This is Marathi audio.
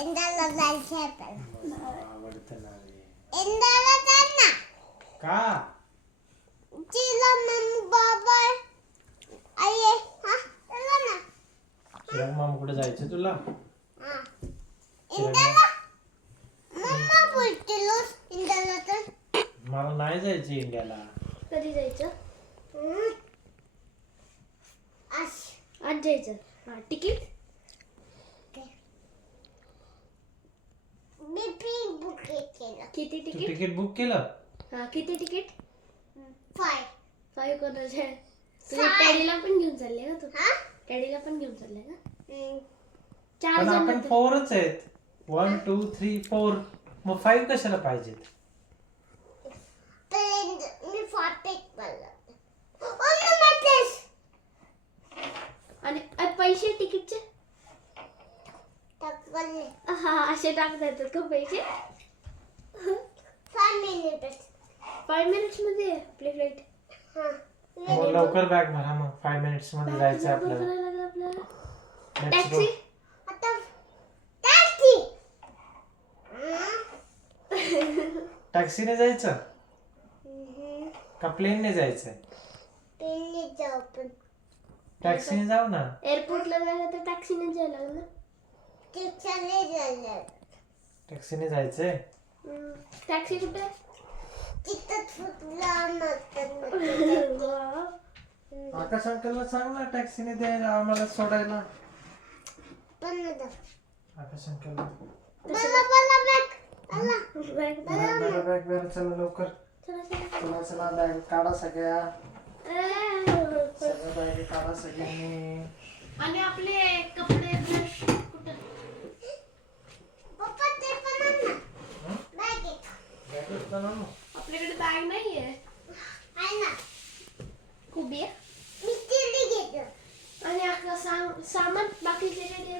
इंदाला जायचं पण आवडतं ना रे. इंदाला जाय ना का तिला मम्मी बाबा आई हा चला ना चिराग मामा कुठे जायचं तुला? हा चिराग इंदाला मम्मा बोलतेलो इंदाला तर मला नाही जायचं इंडियाला. कधी जायचं? आज जायचं. हा तिकीट मी बुक केलं किती तू तिकीट? तिकीट बुक केलं? हा किती तिकीट? 5 कोणाचे? तुझ्या Five. डॅडीला पण घेऊन चालले का तू? हा डॅडीला पण घेऊन चालले का? हम्म. 4 पण जण आपण होते. 4च आहेत. 1 2 3 4 मग 5 कशाला पाहिजेत? मी फॉटेक बोललो ओनमॅटिस आणि पैसे तिकीटचे? टाकले हा असे टाकता येतात का पैसे? 5 मिनिट्स 5 मिनिट्स मध्ये आपली फ्लाईट. हा मग लवकर बॅग भरा मग 5 मिनिट्स मध्ये जायचं आपल्याला. आपल्याला Let's go. टॅक्सी. आता टॅक्सी टॅक्सीने जायचं का प्लेनने जायचं? पेनने जाऊ पण टॅक्सीने जाऊ ना. एअरपोर्टला जायला तर टॅक्सीने जायला लागलं ना. ते चालले झालं टॅक्सीने जायचंय. टॅक्सी कुठे? तिथं फुटला नव्हतं आकाश अंकलला सांग ना टॅक्सीने द्यायला आम्हाला सोडायला. पण आकाश अंकलला मला बॅग आला बॅग बॅग चला लवकर. चला चला बॅग काढा सगळ्या बॅग काढा सगळ्यांनी. आणि आपले कपडे ब्रश कुठे? पप्पा ते पण आण ना बॅग आहे आपल्याकडे बॅग नाहीये. आहे ना खूप आहे. मी तिथे घेतो आणि आता सामान बाकीचे रेडी